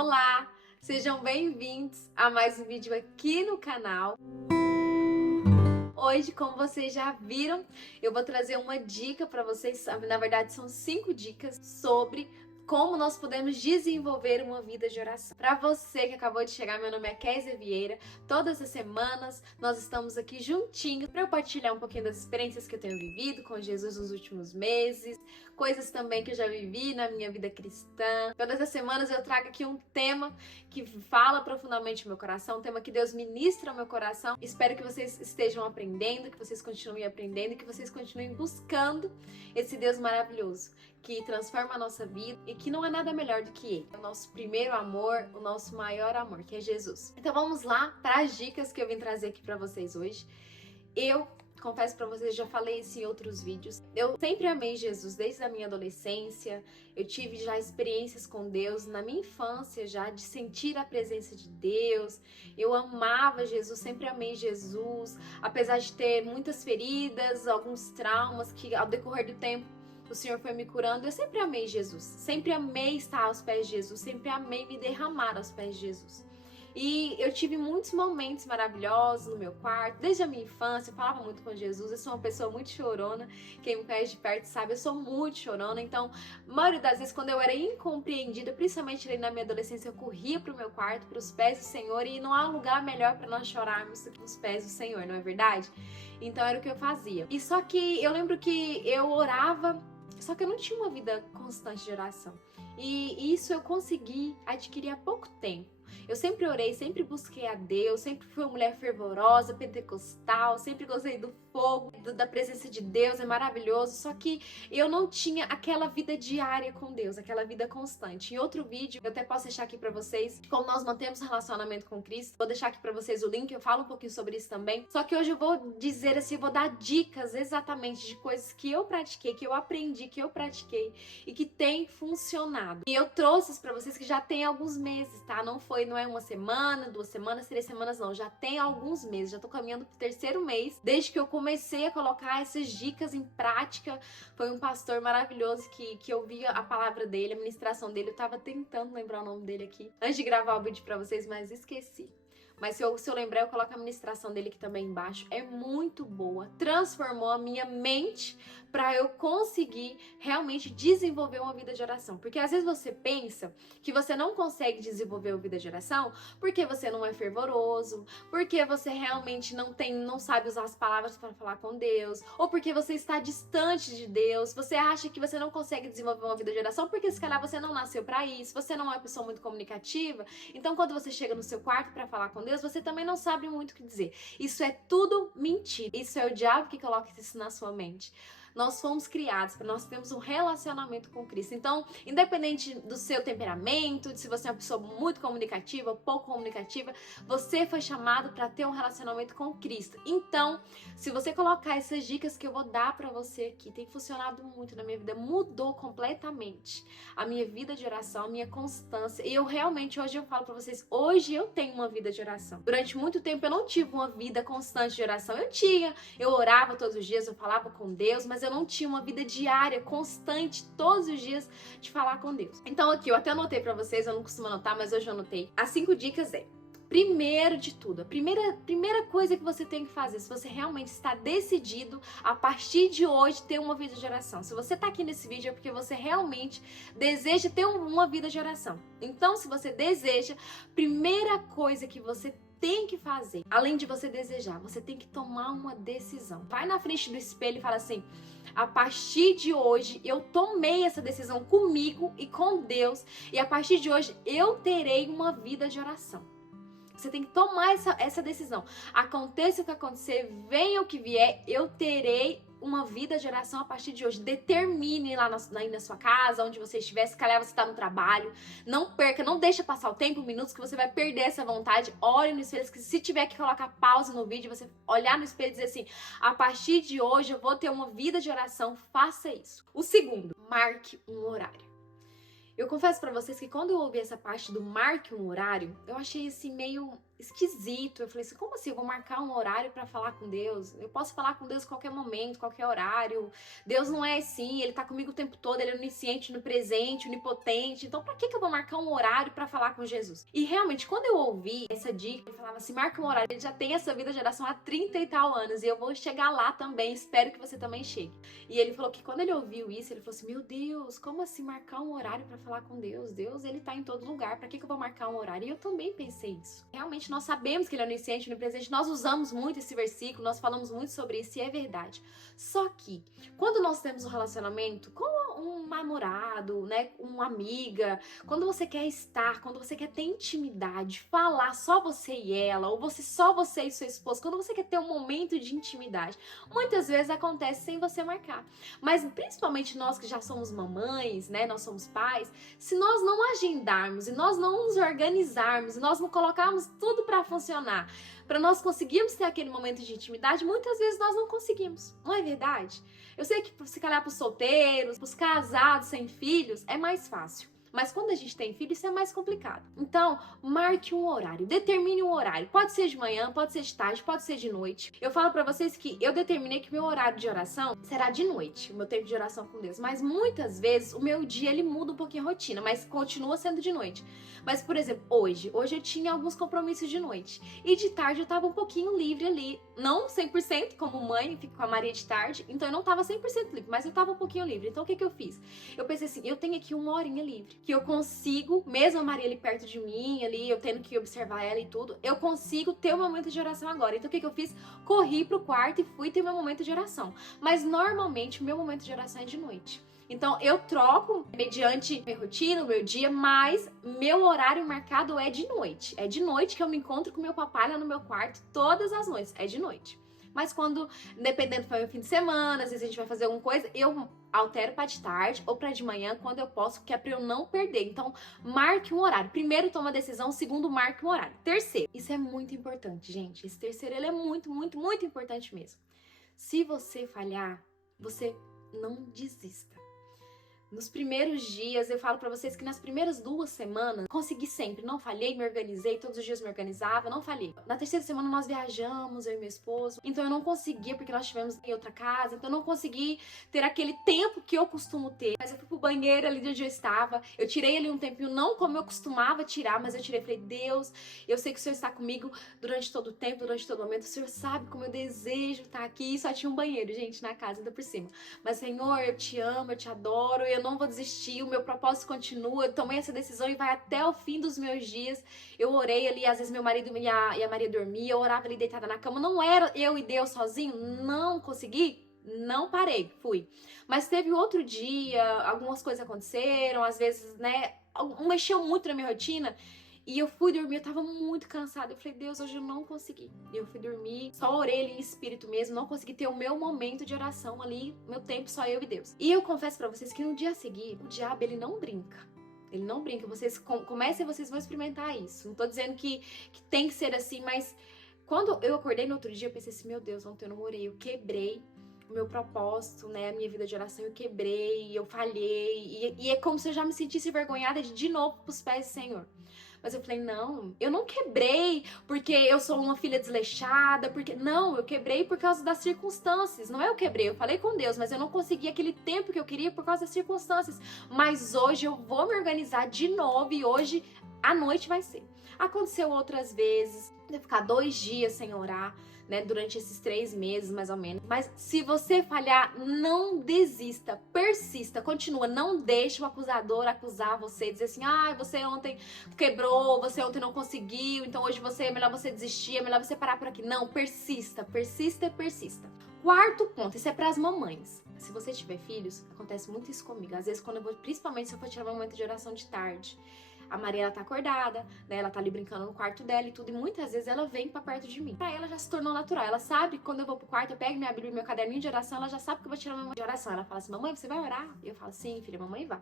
Olá, sejam bem-vindos a mais um vídeo aqui no canal. Hoje, como vocês já viram, eu vou trazer uma dica para vocês, na verdade são 5 dicas sobre como nós podemos desenvolver uma vida de oração. Para você que acabou de chegar, meu nome é Kézia Vieira. Todas as semanas nós estamos aqui juntinhos para eu partilhar um pouquinho das experiências que eu tenho vivido com Jesus nos últimos meses, coisas também que eu já vivi na minha vida cristã. Todas as semanas eu trago aqui um tema que fala profundamente no meu coração, um tema que Deus ministra ao meu coração. Espero que vocês estejam aprendendo, que vocês continuem aprendendo e que vocês continuem buscando esse Deus maravilhoso que transforma a nossa vida e que não é nada melhor do que Ele. É o nosso primeiro amor, o nosso maior amor, que é Jesus. Então vamos lá para as dicas que eu vim trazer aqui para vocês hoje. Eu confesso para vocês, já falei isso em outros vídeos. Eu sempre amei Jesus desde a minha adolescência. Eu tive já experiências com Deus na minha infância já de sentir a presença de Deus. Eu amava Jesus, sempre amei Jesus, apesar de ter muitas feridas, alguns traumas que ao decorrer do tempo o Senhor foi me curando. Eu sempre amei Jesus, sempre amei estar aos pés de Jesus, sempre amei me derramar aos pés de Jesus. E eu tive muitos momentos maravilhosos no meu quarto, desde a minha infância. Eu falava muito com Jesus, eu sou uma pessoa muito chorona. Quem me conhece de perto sabe, eu sou muito chorona. Então, a maioria das vezes, quando eu era incompreendida, principalmente ali na minha adolescência, eu corria pro meu quarto, pros pés do Senhor. E não há lugar melhor para nós chorarmos do que nos pés do Senhor, não é verdade? Então, era o que eu fazia. E só que eu lembro que eu orava, só que eu não tinha uma vida constante de oração. E isso eu consegui adquirir há pouco tempo. Eu sempre orei, sempre busquei a Deus, sempre fui uma mulher fervorosa, pentecostal, sempre gostei do fogo, da presença de Deus, é maravilhoso. Só que eu não tinha aquela vida diária com Deus, aquela vida constante. Em outro vídeo, eu até posso deixar aqui pra vocês como nós mantemos relacionamento com Cristo. Vou deixar aqui pra vocês o link, eu falo um pouquinho sobre isso também. Só que hoje eu vou dizer assim, vou dar dicas exatamente de coisas que eu pratiquei, que eu aprendi, que eu pratiquei e que tem funcionado. E eu trouxe isso pra vocês que já tem alguns meses, tá? Não é uma semana, 2 semanas, 3 semanas, não. Já tem alguns meses, já tô caminhando pro 3º mês, desde que eu comecei a colocar essas dicas em prática. Foi um pastor maravilhoso que eu via a palavra dele, a ministração dele. Eu tava tentando lembrar o nome dele aqui antes de gravar o vídeo pra vocês, mas esqueci. Mas se eu lembrar, eu coloco a ministração dele aqui também embaixo. É muito boa. Transformou a minha mente para eu conseguir realmente desenvolver uma vida de oração. Porque às vezes você pensa que você não consegue desenvolver uma vida de oração porque você não é fervoroso, porque você realmente não sabe usar as palavras para falar com Deus, ou porque você está distante de Deus. Você acha que você não consegue desenvolver uma vida de oração porque se calhar você não nasceu para isso, você não é uma pessoa muito comunicativa. Então quando você chega no seu quarto para falar com Deus, você também não sabe muito o que dizer. Isso é tudo mentira. Isso é o diabo que coloca isso na sua mente. Nós fomos criados para nós termos um relacionamento com Cristo. Então, independente do seu temperamento, de se você é uma pessoa muito comunicativa, pouco comunicativa, você foi chamado para ter um relacionamento com Cristo. Então, se você colocar essas dicas que eu vou dar para você aqui, tem funcionado muito na minha vida, mudou completamente a minha vida de oração, a minha constância. E eu realmente, hoje eu falo para vocês, hoje eu tenho uma vida de oração. Durante muito tempo eu não tive uma vida constante de oração. Eu orava todos os dias, eu falava com Deus, mas eu não tinha uma vida diária, constante, todos os dias de falar com Deus. Então aqui, eu até anotei pra vocês, eu não costumo anotar, mas hoje eu anotei. As 5 dicas é: primeiro de tudo, a primeira coisa que você tem que fazer, se você realmente está decidido a partir de hoje ter uma vida de oração. Se você tá aqui nesse vídeo é porque você realmente deseja ter uma vida de oração. Então, se você deseja, primeira coisa que você tem que fazer, além de você desejar, você tem que tomar uma decisão. Vai na frente do espelho e fala assim: a partir de hoje eu tomei essa decisão comigo e com Deus, e a partir de hoje eu terei uma vida de oração. Você tem que tomar essa decisão. Aconteça o que acontecer, venha o que vier, eu terei uma vida de oração a partir de hoje. Determine lá na sua casa, onde você estiver, se calhar você está no trabalho. Não perca, não deixa passar o tempo, minutos, que você vai perder essa vontade. Ore no espelho, que se tiver que colocar pausa no vídeo, você olhar no espelho e dizer assim: a partir de hoje eu vou ter uma vida de oração, faça isso. O segundo, marque um horário. Eu confesso pra vocês que quando eu ouvi essa parte do marque um horário, eu achei assim meio esquisito. Eu falei assim, como assim? Eu vou marcar um horário pra falar com Deus? Eu posso falar com Deus em qualquer momento, qualquer horário. Deus não é assim, Ele tá comigo o tempo todo, Ele é onisciente, onipresente, onipotente. Então pra que eu vou marcar um horário pra falar com Jesus? E realmente, quando eu ouvi essa dica, eu falava assim, marca um horário. Ele já tem essa vida de oração há 30 e tal anos, e eu vou chegar lá também, espero que você também chegue. E ele falou que quando ele ouviu isso, ele falou assim, meu Deus, como assim marcar um horário pra falar com Deus? Deus, Ele tá em todo lugar, pra que eu vou marcar um horário? E eu também pensei isso. Realmente, nós sabemos que Ele é onisciente, onipresente, nós usamos muito esse versículo, nós falamos muito sobre isso e é verdade. Só que, quando nós temos um relacionamento com um namorado, né, uma amiga, quando você quer estar, quando você quer ter intimidade, falar só você e ela, ou só você e sua esposa, quando você quer ter um momento de intimidade, muitas vezes acontece sem você marcar. Mas principalmente nós que já somos mamães, né, nós somos pais, se nós não agendarmos e nós não nos organizarmos e nós não colocarmos tudo para funcionar, para nós conseguirmos ter aquele momento de intimidade, muitas vezes nós não conseguimos. Não é verdade? Eu sei que se calhar para os solteiros, para os casados sem filhos, é mais fácil. Mas quando a gente tem filho, isso é mais complicado. Então, marque um horário, determine um horário. Pode ser de manhã, pode ser de tarde, pode ser de noite. Eu falo pra vocês que eu determinei que meu horário de oração será de noite, o meu tempo de oração com Deus. Mas muitas vezes o meu dia ele muda um pouquinho a rotina, mas continua sendo de noite. Mas, por exemplo, hoje eu tinha alguns compromissos de noite. E de tarde eu tava um pouquinho livre ali. Não 100%, como mãe, fico com a Maria de tarde. Então eu não tava 100% livre, mas eu tava um pouquinho livre. Então o que eu fiz? Eu pensei assim, eu tenho aqui uma horinha livre. Que eu consigo, mesmo a Maria ali perto de mim, ali, eu tendo que observar ela e tudo, eu consigo ter um momento de oração agora. Então o que eu fiz? Corri pro quarto e fui ter meu momento de oração. Mas normalmente o meu momento de oração é de noite. Então eu troco mediante minha rotina, o meu dia, mas meu horário marcado é de noite. É de noite que eu me encontro com meu papai lá no meu quarto todas as noites. É de noite. Mas quando, dependendo do meu fim de semana, às vezes a gente vai fazer alguma coisa, eu altero para de tarde ou para de manhã, quando eu posso, que é para eu não perder. Então, marque um horário. Primeiro, toma a decisão. Segundo, marque um horário. Terceiro, isso é muito importante, gente. Esse terceiro, ele é muito, muito, muito importante mesmo. Se você falhar, você não desista. Nos primeiros dias, eu falo pra vocês que nas primeiras 2 semanas, consegui sempre, não falhei, me organizei, todos os dias me organizava, não falhei. Na terceira semana nós viajamos, eu e meu esposo, então eu não conseguia, porque nós estivemos em outra casa, então eu não consegui ter aquele tempo que eu costumo ter. Mas eu fui pro banheiro ali de onde eu estava, eu tirei ali um tempinho, não como eu costumava tirar, mas eu tirei, falei, Deus, eu sei que o Senhor está comigo durante todo o tempo, durante todo o momento, o Senhor sabe como eu desejo estar aqui, e só tinha um banheiro, gente, na casa, ainda por cima. Mas, Senhor, eu te amo, eu te adoro, eu não vou desistir, o meu propósito continua, eu tomei essa decisão e vai até o fim dos meus dias. Eu orei ali, às vezes meu marido e a Maria dormia, eu orava ali deitada na cama, não era eu e Deus sozinho, não consegui, não parei, fui. Mas teve outro dia, algumas coisas aconteceram, às vezes, né, mexeu muito na minha rotina. E eu fui dormir, eu tava muito cansada. Eu falei, Deus, hoje eu não consegui. E eu fui dormir, só orei ali em espírito mesmo, não consegui ter o meu momento de oração ali, meu tempo só eu e Deus. E eu confesso pra vocês que no dia seguinte, o diabo, ele não brinca. Ele não brinca. Vocês comecem, vocês vão experimentar isso. Não tô dizendo que tem que ser assim, mas quando eu acordei no outro dia, eu pensei assim, meu Deus, ontem eu não orei, eu quebrei o meu propósito, né, a minha vida de oração, eu quebrei, eu falhei, e é como se eu já me sentisse envergonhada de novo pros pés do Senhor. Mas eu falei, não, eu não quebrei porque eu sou uma filha desleixada, porque... Não, eu quebrei por causa das circunstâncias. Não é eu quebrei, eu falei com Deus, mas eu não consegui aquele tempo que eu queria por causa das circunstâncias. Mas hoje eu vou me organizar de novo e hoje à noite vai ser. Aconteceu outras vezes, de ficar 2 dias sem orar, né, durante esses 3 meses, mais ou menos. Mas se você falhar, não desista, persista, continua. Não deixe o acusador acusar você, dizer assim, você ontem quebrou, você ontem não conseguiu, então hoje é melhor você desistir, é melhor você parar por aqui. Não, persista, persista, persista. Quarto ponto, isso é para as mamães. Se você tiver filhos, acontece muito isso comigo. Às vezes, principalmente se eu for tirar meu momento de oração de tarde, a Maria, ela tá acordada, né? Ela tá ali brincando no quarto dela e tudo. E muitas vezes ela vem pra perto de mim. Pra ela já se tornou natural. Ela sabe que quando eu vou pro quarto, eu pego minha Bíblia e meu caderninho de oração, ela já sabe que eu vou tirar meu momento de oração. Ela fala assim, mamãe, você vai orar? E eu falo, sim, filha, mamãe vai.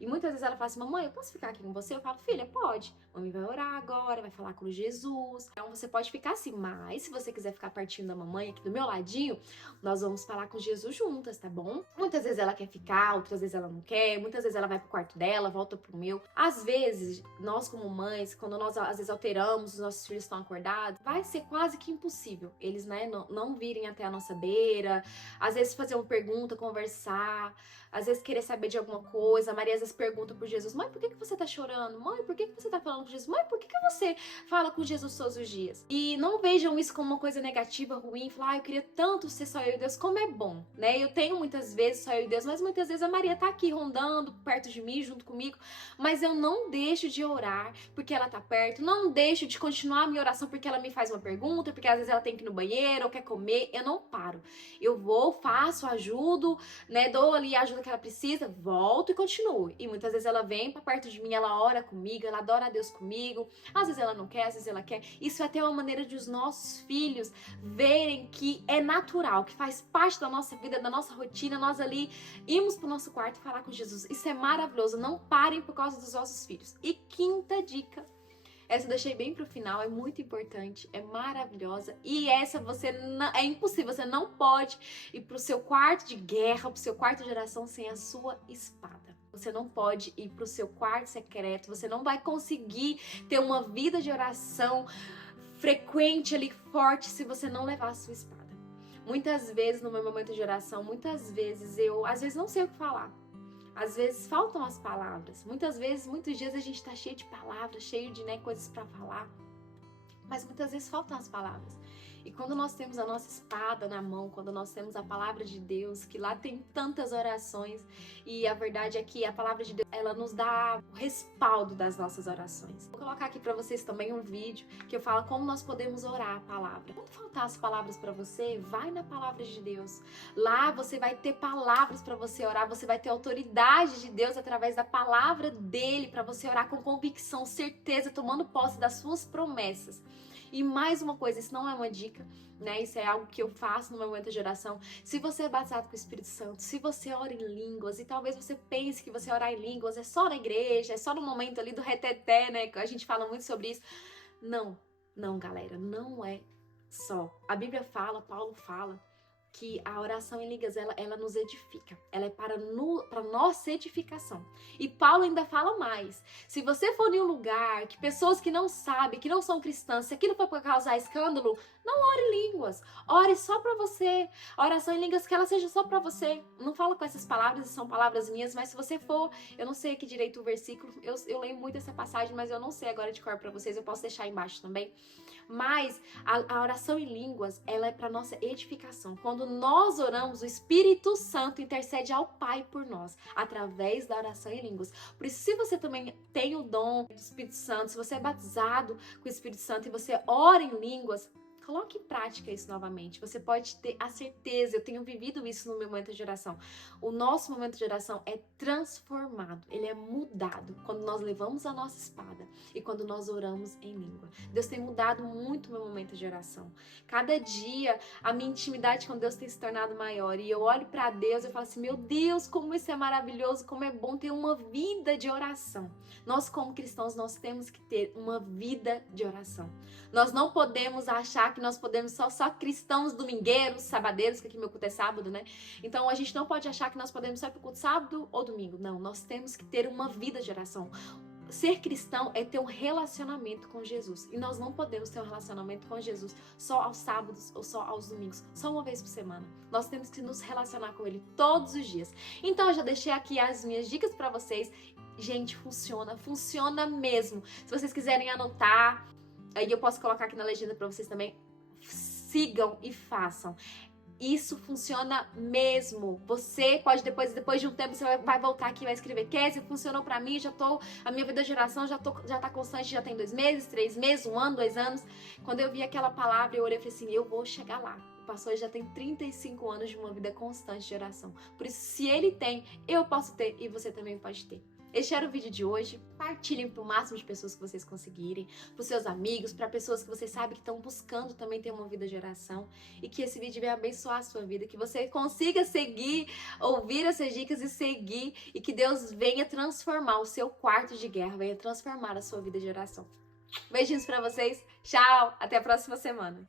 E muitas vezes ela fala assim, mamãe, eu posso ficar aqui com você? Eu falo, filha, pode. Mamãe vai orar agora, vai falar com Jesus. Então você pode ficar assim, mas se você quiser ficar pertinho da mamãe aqui do meu ladinho, nós vamos falar com Jesus juntas, tá bom? Muitas vezes ela quer ficar, outras vezes ela não quer, muitas vezes ela vai pro quarto dela, volta pro meu. Às vezes, nós como mães, quando nós às vezes alteramos, os nossos filhos estão acordados, vai ser quase que impossível eles, né, não virem até a nossa beira, às vezes fazer uma pergunta, conversar, às vezes querer saber de alguma coisa. A Maria às vezes pergunta por Jesus: mãe, por que você tá chorando? Mãe, por que você tá falando com Jesus? Mãe, por que você fala com Jesus todos os dias? E não vejam isso como uma coisa negativa, ruim, falar: eu queria tanto ser só eu e Deus. Como é bom, né? Eu tenho muitas vezes só eu e Deus, mas muitas vezes a Maria tá aqui rondando perto de mim, junto comigo, mas eu não deixo de orar porque ela tá perto, não deixo de continuar a minha oração porque ela me faz uma pergunta, porque às vezes ela tem que ir no banheiro ou quer comer. Eu não paro. Eu vou, faço, ajudo, né? Dou ali a ajuda que ela precisa, volto e continuo. E muitas vezes ela vem pra perto de mim, ela ora comigo, ela adora a Deus comigo. Às vezes ela não quer, às vezes ela quer. Isso é até uma maneira de os nossos filhos verem que é natural, que faz parte da nossa vida, da nossa rotina, nós ali irmos pro nosso quarto e falar com Jesus. Isso é maravilhoso. Não parem por causa dos vossos filhos. E quinta dica, essa eu deixei bem pro final, é muito importante, é maravilhosa. E essa você não, é impossível, você não pode ir pro seu quarto de guerra, pro seu quarto de oração sem a sua espada. Você não pode ir pro seu quarto secreto, você não vai conseguir ter uma vida de oração frequente ali, forte, se você não levar a sua espada. Muitas vezes no meu momento de oração, muitas vezes eu, às vezes não sei o que falar. Às vezes faltam as palavras. Muitas vezes, muitos dias a gente tá cheio de palavras, cheio de, né, coisas para falar. Mas muitas vezes faltam as palavras. E quando nós temos a nossa espada na mão, quando nós temos a palavra de Deus, que lá tem tantas orações, e a verdade é que a palavra de Deus, ela nos dá o respaldo das nossas orações. Vou colocar aqui para vocês também um vídeo que eu falo como nós podemos orar a palavra. Quando faltar as palavras para você, vai na palavra de Deus. Lá você vai ter palavras para você orar, você vai ter autoridade de Deus através da palavra dele para você orar com convicção, certeza, tomando posse das suas promessas. E mais uma coisa, isso não é uma dica, né? Isso é algo que eu faço no meu momento de oração. Se você é batizado com o Espírito Santo, se você ora em línguas, e talvez você pense que você orar em línguas é só na igreja, é só no momento ali do reteté, né? Que a gente fala muito sobre isso. Não, galera, não é só. A Bíblia fala, Paulo fala, que a oração em línguas, ela nos edifica. Ela é para nossa edificação. E Paulo ainda fala mais. Se você for em um lugar que pessoas que não sabem, que não são cristãs, se aquilo for para causar escândalo, não ore em línguas. Ore só para você. A oração em línguas, que ela seja só para você. Não fala com essas palavras, são palavras minhas, mas se você for, eu não sei aqui direito o versículo, eu leio muito essa passagem, mas eu não sei agora de cor para vocês, eu posso deixar embaixo também. Mas a oração em línguas, ela é para nossa edificação. Quando nós oramos, o Espírito Santo intercede ao Pai por nós, através da oração em línguas. Por isso, se você também tem o dom do Espírito Santo, se você é batizado com o Espírito Santo e você ora em línguas, coloque em prática isso novamente. Você pode ter a certeza, eu tenho vivido isso no meu momento de oração. O nosso momento de oração é transformado, ele é mudado quando nós levamos a nossa espada e quando nós oramos em língua. Deus tem mudado muito o meu momento de oração. Cada dia a minha intimidade com Deus tem se tornado maior e eu olho para Deus e falo assim: meu Deus, como isso é maravilhoso, como é bom ter uma vida de oração. Nós como cristãos, nós temos que ter uma vida de oração. Nós não podemos achar que nós podemos só cristãos domingueiros, sabadeiros, que aqui meu culto é sábado, né? Então a gente não pode achar que nós podemos só ir pro culto sábado ou domingo. Não, nós temos que ter uma vida de oração. Ser cristão é ter um relacionamento com Jesus. E nós não podemos ter um relacionamento com Jesus só aos sábados ou só aos domingos, só uma vez por semana. Nós temos que nos relacionar com Ele todos os dias. Então eu já deixei aqui as minhas dicas para vocês. Gente, funciona mesmo. Se vocês quiserem anotar, aí eu posso colocar aqui na legenda para vocês também. Sigam e façam. Isso funciona mesmo. Você pode depois de um tempo, você vai voltar aqui e vai escrever: Kézia, funcionou pra mim, a minha vida de oração já tá constante, já tem 2 meses, 3 meses, 1 ano, 2 anos. Quando eu vi aquela palavra, eu orei e falei assim: eu vou chegar lá. O pastor já tem 35 anos de uma vida constante de oração. Por isso, se ele tem, eu posso ter e você também pode ter. Este era o vídeo de hoje. Partilhem para o máximo de pessoas que vocês conseguirem, para os seus amigos, para pessoas que vocês sabem que estão buscando também ter uma vida de oração, e que esse vídeo venha abençoar a sua vida, que você consiga seguir, ouvir essas dicas e seguir, e que Deus venha transformar o seu quarto de guerra, venha transformar a sua vida de oração. Beijinhos para vocês, tchau, até a próxima semana.